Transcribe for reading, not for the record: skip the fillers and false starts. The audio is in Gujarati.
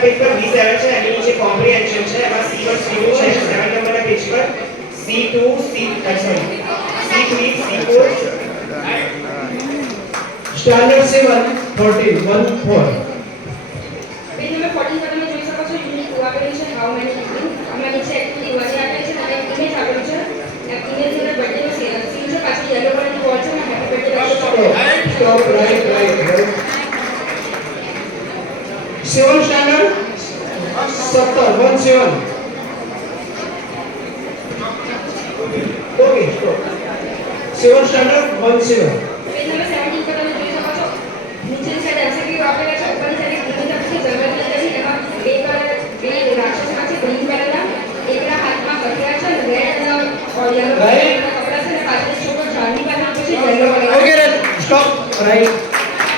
पेपर B7 છે એની નીચે કોમ્પ્રિહેન્શન છે એમાં C1 C2 છે 7 નંબરના પેજ પર C2 C3 C4 standard 7 14 1 4 page number 14 પર તમે જોઈ શકો છો યુનિટ 2 આપેલું છે હાઉ મેની ટીચિંગ આમાં નીચે એક્ટિવિટી 1 આપેલ છે અને ઇમેજ આપેલું છે ઇમેજ ની અંદર બર્થડે નો સીન છે પાછળ યલો કલરની બોલ છે અને હેપી બર્થડે લખેલું છે stop right 7 standard 17 okay stop 7 standard 17 page number 17 પર તમે જોઈ શકો છો નીચેની સાઈડ એમસીક્યુ આપેલા છે ઉપરની સાઈડ ઇમેજ આપેલી છે જમણી તરફની એમાં બે રાક્ષસમાં છે ગ્રીન કલરના એકના હાથમાં હથિયાર છે રેડ અને યલો કલરના કપડા છે અને પાછળ છોકરો ઝાડની પાસે છે yellow colour okay stop right